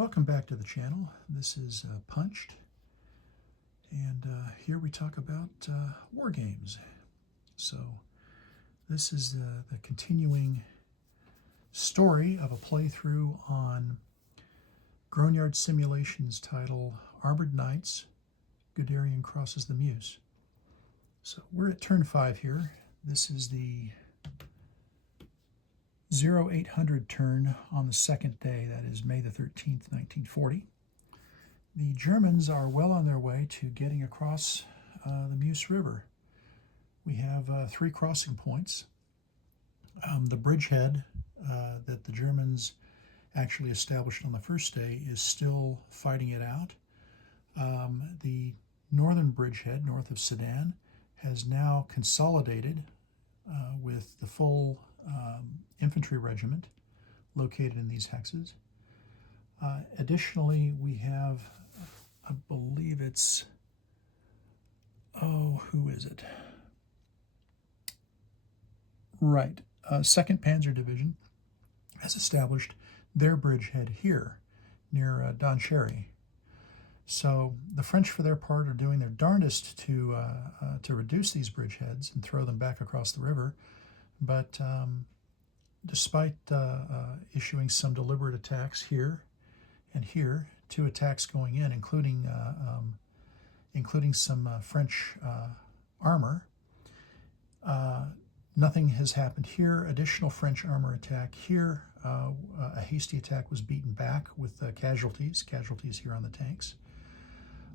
Welcome back to the channel. This is Punched, and here we talk about war games. So this is the continuing story of a playthrough on Grognard Simulation's title Armored Knights, Guderian Crosses the Meuse. So we're at turn 5 here. This is the 0800 turn on the second day, that is May the 13th, 1940. The Germans are well on their way to getting across the Meuse River. We have 3 crossing points. The bridgehead that the Germans actually established on the first day is still fighting it out. The northern bridgehead, north of Sedan, has now consolidated with the full infantry regiment located in these hexes. Additionally, we have, I believe it's, who is it? Right, 2nd Panzer Division has established their bridgehead here near Donchery. So the French, for their part, are doing their darndest to reduce these bridgeheads and throw them back across the river. But despite issuing some deliberate attacks here and here, 2 attacks going in, including some French armor, nothing has happened here. Additional French armor attack here. A hasty attack was beaten back with casualties here on the tanks.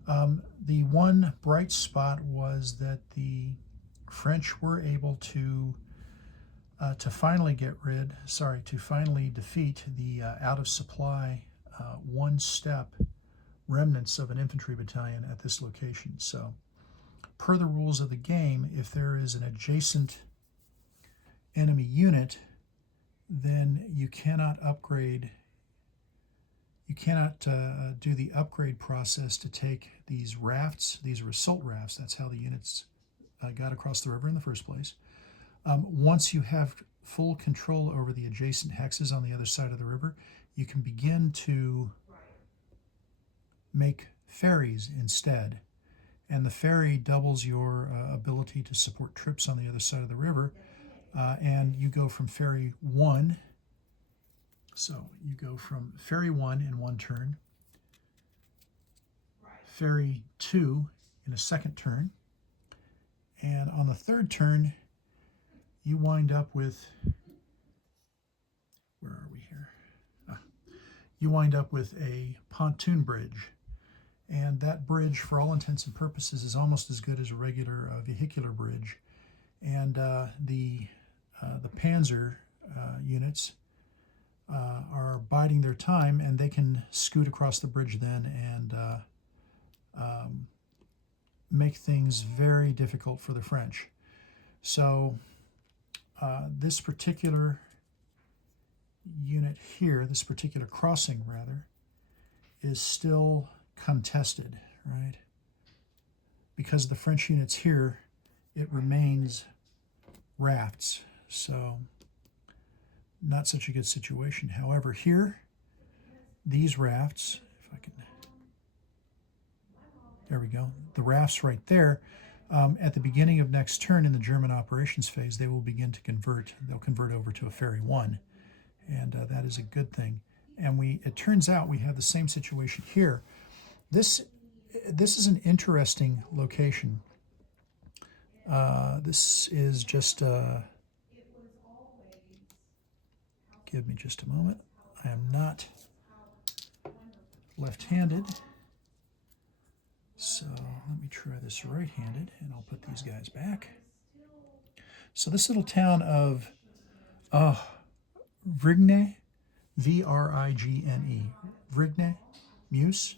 The one bright spot was that the French were able to finally defeat the out of supply one-step remnants of an infantry battalion at this location. So, per the rules of the game, if there is an adjacent enemy unit, then you cannot upgrade. You cannot do the upgrade process to take these rafts. These are assault rafts. That's how the units got across the river in the first place. Once you have full control over the adjacent hexes on the other side of the river, you can begin to make ferries instead. And the ferry doubles your ability to support troops on the other side of the river. And you go from ferry 1. So you go from ferry 1 in one turn, ferry 2 in a second turn, and on the third turn, you wind up with, where are we here? You wind up with a pontoon bridge. And that bridge, for all intents and purposes, is almost as good as a regular vehicular bridge. And the Panzer units are biding their time, and they can scoot across the bridge then and make things very difficult for the French. So this particular unit here, this particular crossing rather, is still contested, right? Because the French units here, it remains rafts, so not such a good situation. However, here, these rafts, if I can, there we go, the rafts right there, at the beginning of next turn in the German operations phase, they will begin to convert. They'll convert over to a ferry 1, and that is a good thing. And it turns out we have the same situation here. This is an interesting location. This is just, give me just a moment. I am not left-handed, so let me try this right-handed, and I'll put these guys back. So this little town of Vrigne, V-R-I-G-N-E, Vrigne, Meuse.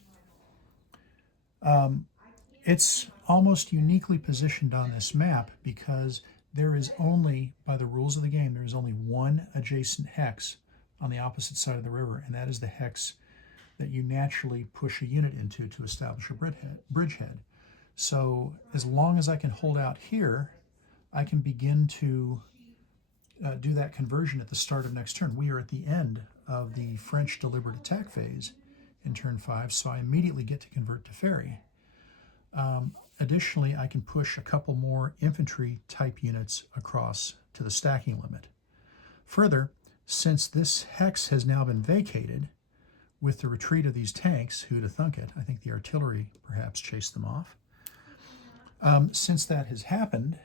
It's almost uniquely positioned on this map because there is only, by the rules of the game, there is only one adjacent hex on the opposite side of the river, and that is the hex that you naturally push a unit into to establish a bridgehead. So as long as I can hold out here, I can begin to do that conversion at the start of next turn. We are at the end of the French deliberate attack phase, in turn 5, so I immediately get to convert to ferry. Additionally, I can push a couple more infantry type units across to the stacking limit. Further, since this hex has now been vacated with the retreat of these tanks, who'd have thunk it? I think the artillery perhaps chased them off. Since that has happened,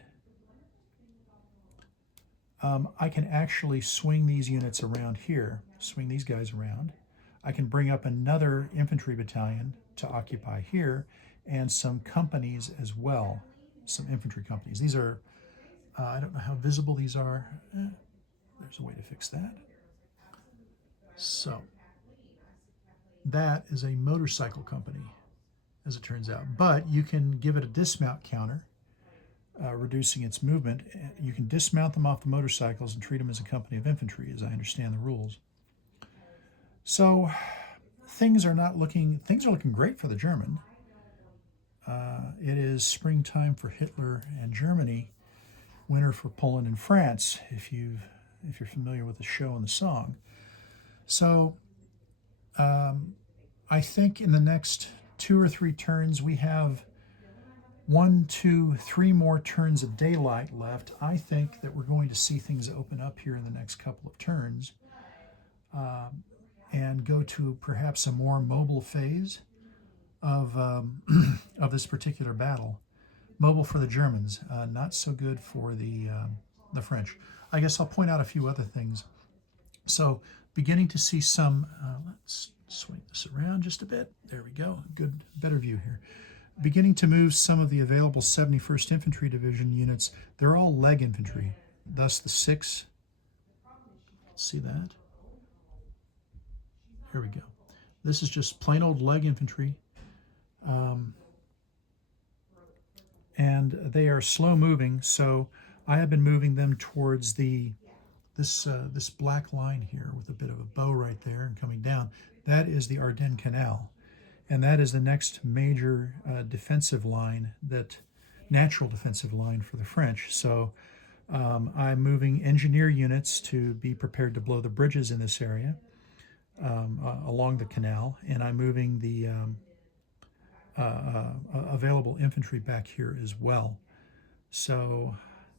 I can actually swing these units around here, swing these guys around. I can bring up another infantry battalion to occupy here, and some companies as well, some infantry companies. These are, I don't know how visible these are. There's a way to fix that. So that is a motorcycle company, as it turns out. But you can give it a dismount counter, reducing its movement. You can dismount them off the motorcycles and treat them as a company of infantry, as I understand the rules. So things are looking great for the German. It is springtime for Hitler and Germany, winter for Poland and France, if you're familiar with the show and the song. So I think in the next 2 or 3 turns, we have 1, 2, 3 more turns of daylight left. I think that we're going to see things open up here in the next couple of turns and go to perhaps a more mobile phase of this particular battle. Mobile for the Germans, not so good for the French. I guess I'll point out a few other things. So beginning to see some, let's swing this around just a bit. There we go, good, better view here. Beginning to move some of the available 71st Infantry Division units. They're all leg infantry, thus the 6. Let's see that. Here we go. This is just plain old leg infantry. And they are slow moving, so I have been moving them towards this black line here with a bit of a bow right there and coming down. That is the Ardennes Canal, and that is the next major defensive line, natural defensive line for the French. So I'm moving engineer units to be prepared to blow the bridges in this area along the canal, and I'm moving the available infantry back here as well. So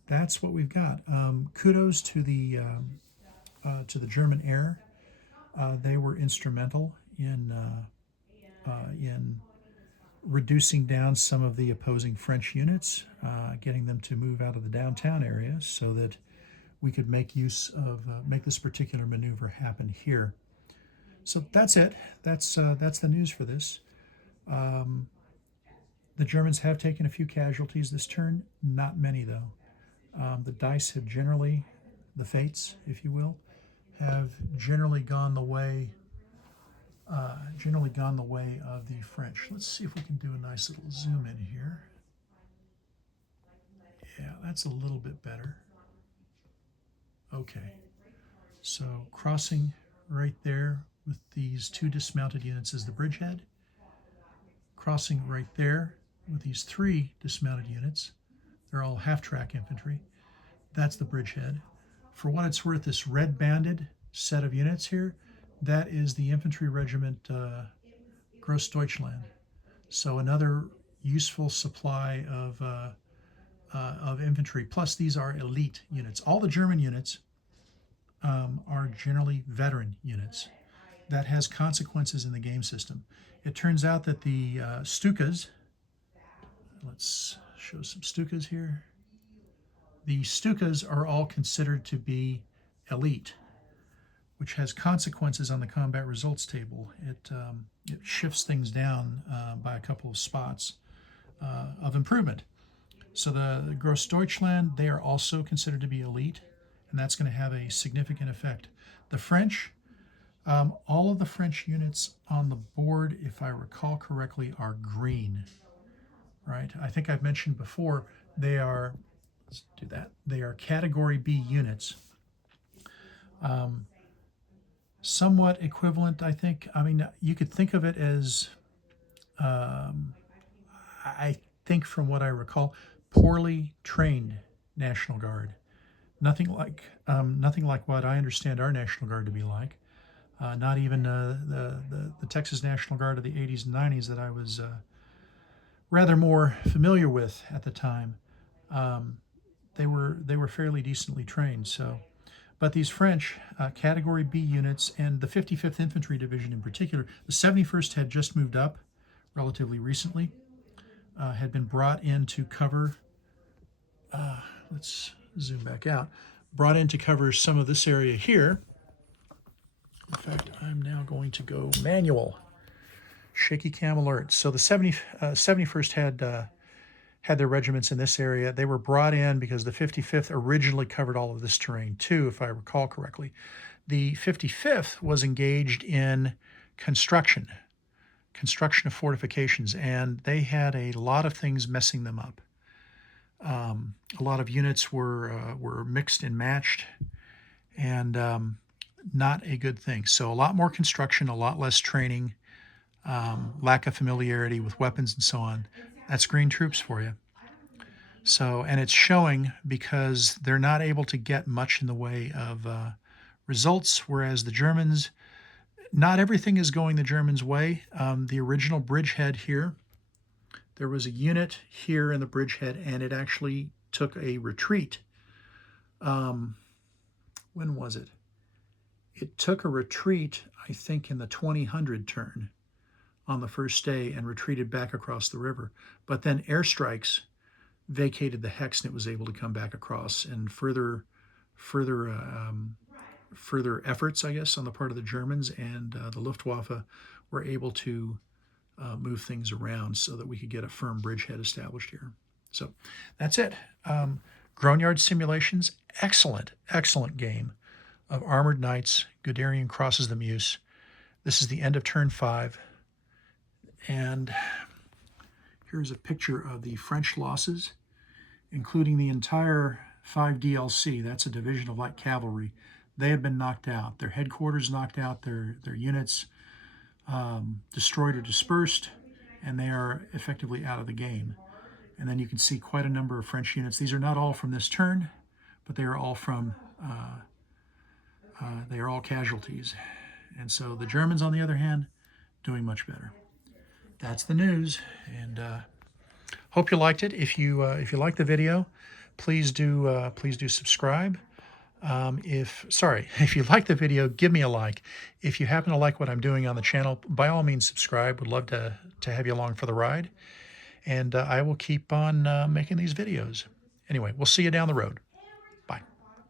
that's what we've got. Kudos to the German air. They were instrumental in reducing down some of the opposing French units, getting them to move out of the downtown area so that we could make use of make this particular maneuver happen here. So that's it. That's the news for this. The Germans have taken a few casualties this turn, not many though. The dice have generally, the fates, if you will, have generally gone the way of the French. Let's see if we can do a nice little zoom in here. Yeah, that's a little bit better. Okay, so crossing right there with these 2 dismounted units is the bridgehead. Crossing right there with these 3 dismounted units. They're all half-track infantry. That's the bridgehead. For what it's worth, this red banded set of units here, that is the infantry regiment Grossdeutschland. So another useful supply of infantry. Plus, these are elite units. All the German units are generally veteran units. That has consequences in the game system. It turns out that the Stukas, let's show some Stukas here. The Stukas are all considered to be elite, which has consequences on the combat results table. It shifts things down by a couple of spots of improvement. So the Grossdeutschland, they are also considered to be elite, and that's going to have a significant effect. The French, all of the French units on the board, if I recall correctly, are green, right? I think I've mentioned before, they are, let's do that, they are Category B units. Somewhat equivalent, I think. I mean, you could think of it as, I think from what I recall, poorly trained National Guard. Nothing like what I understand our National Guard to be like. Not even the Texas National Guard of the 80s and 90s that I was rather more familiar with at the time. Um, they were fairly decently trained. So, but these French Category B units and the 55th Infantry Division in particular, the 71st had just moved up relatively recently, had been brought in to cover. Let's zoom back out. Brought in to cover some of this area here. In fact, I'm now going to go manual. Shaky cam alert. So the 71st had their regiments in this area. They were brought in because the 55th originally covered all of this terrain too, if I recall correctly. The 55th was engaged in construction of fortifications, and they had a lot of things messing them up. A lot of units were mixed and matched, and not a good thing. So a lot more construction, a lot less training, lack of familiarity with weapons and so on. That's green troops for you. So, and it's showing because they're not able to get much in the way of results, whereas the Germans, not everything is going the Germans' way. The original bridgehead here, there was a unit here in the bridgehead, and it actually took a retreat. When was it? It took a retreat, I think, in the 2000 turn on the first day and retreated back across the river. But then airstrikes vacated the hex, and it was able to come back across, and further efforts, I guess, on the part of the Germans and the Luftwaffe were able to move things around so that we could get a firm bridgehead established here. So that's it. Grognard Simulations, excellent game of Armored Knights. Guderian crosses the Meuse. This is the end of turn 5. And here's a picture of the French losses, including the entire 5 DLC. That's a division of light cavalry. They have been knocked out. Their headquarters knocked out, their units destroyed or dispersed, and they are effectively out of the game. And then you can see quite a number of French units. These are not all from this turn, but they are all from, they are all casualties. And so the Germans, on the other hand, doing much better. That's the news, and hope you liked it. If you like the video, please do subscribe. If you like the video, give me a like. If you happen to like what I'm doing on the channel, by all means subscribe. Would love to have you along for the ride, and I will keep on making these videos. Anyway, we'll see you down the road.